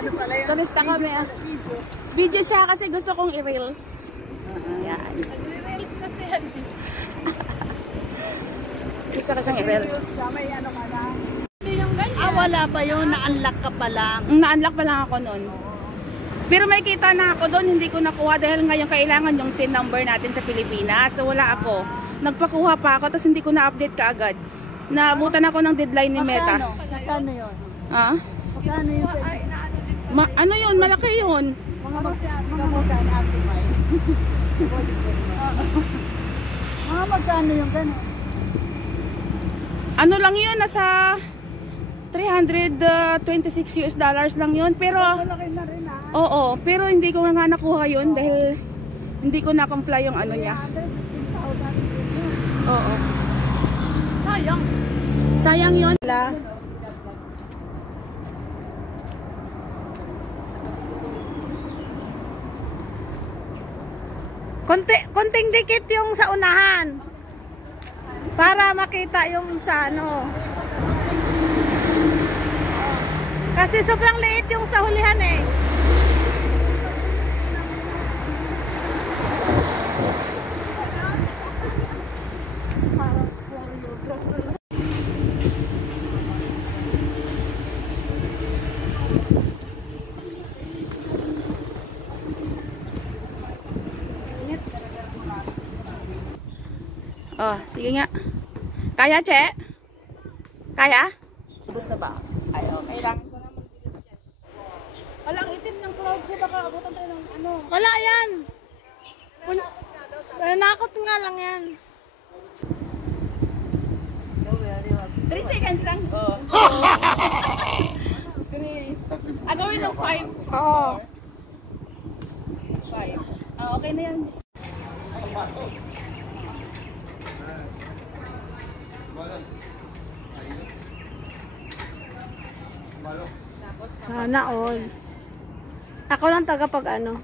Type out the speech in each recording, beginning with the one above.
Ano pala yun? Turista kami ah. Video siya kasi gusto kong i-reels. Yan. I-reels kasi yan. Gusto ko siyang i-reels. May ano ka na. Wala pa yun. Na-unlock ka pa lang. Na-unlock pa lang ako noon. Pero may kita na ako doon, hindi ko nakuha dahil ngayon kailangan yung TIN number natin sa Pilipinas. So wala ako. Nagpakuha pa ako tapos hindi ko na-update kaagad. Naabutan ako ng deadline ni Meta. Magkano yun? Ha? Magkano yun? Ano yun? Malaki yun. Mga magkano yung gano'n? Ano lang yun? Nasa 326 US dollars lang yun. Pero, malaki na rin ah. oo. Pero hindi ko nga nakuha yun dahil hindi ko na-comply yung ano niya. 315,000. Oo. Sayang. Sayang yun. Konting dikit yung sa unahan. Para makita yung sa ano. Kasi sobrang liit yung sa hulihan eh. Oh, sige nga. Kaya, Che? Kaya? Ubus na ba? Ay, okay lang. Walang itim ng clouds, so baka abutan tayo ng ano. Wala yan. Nakot nga lang yan. 3 seconds lang. Oh. 3. Gawin ng 5. Oo. 5. Okay na yan. Sana all. Ako lang tagapag ano.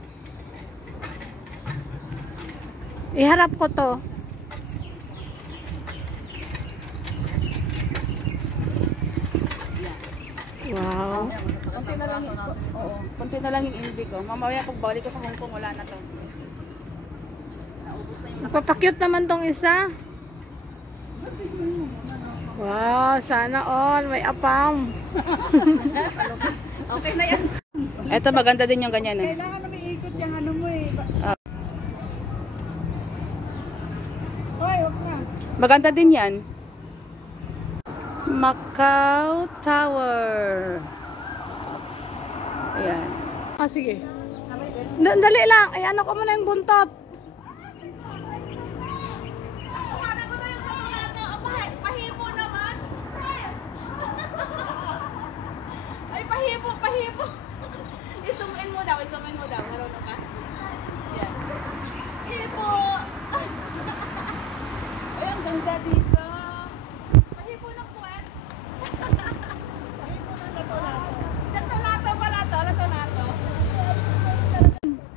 Iharap ko to. Wow. Konti na lang yung, oo, konti na lang yung inbi ko. Mamaya pag balik ko sa Hong Kong, wala na to. Naubos na yung Papakyut naman tong isa. Wow, sana all. May apam. okay na yan. Eto, maganda din yung ganyan. Eh. Kailangan na may ikot yung ano mo eh. Hoy, wag na. Maganda din yan. Macau Tower. Ayan. Ah, sige. Dali lang. Ay, ano ko muna yung buntot. Pahipo naman. Ay, pahipo. Isumin mo daw. Marunong ka? Yan. Hipo. Ay, ang ganda dito. Pahipo ng puwet. Pahipo ng lato-lato. Lato-lato pala to. Lato-lato.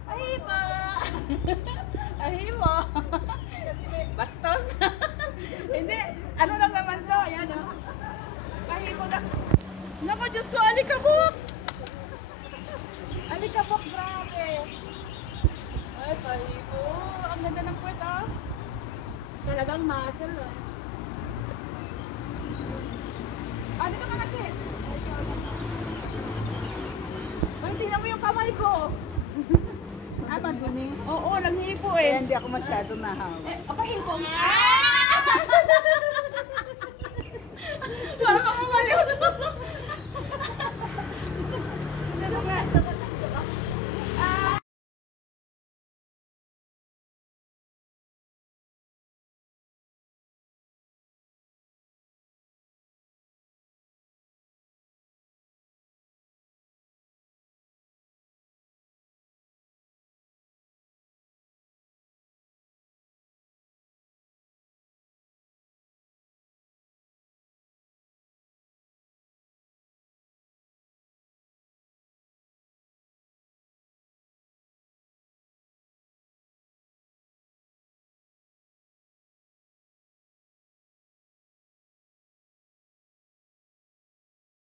Pahipo. Pahipo. Bastos. Hindi. Ano lang naman to. Ayan o. Pahipo na. Naku, Diyos ko. Alikabok. Alikabok, grabe. Ay, pahipo. Ang ganda ng puwet ah. Talagang muscle eh. Ah, dito ka na, Che. Ay, tingnan mo yung kamay ko. Ah, madumi. Oo, naghihipo Kaya eh. hindi ako masyado nahawa. Pahipo. Ah!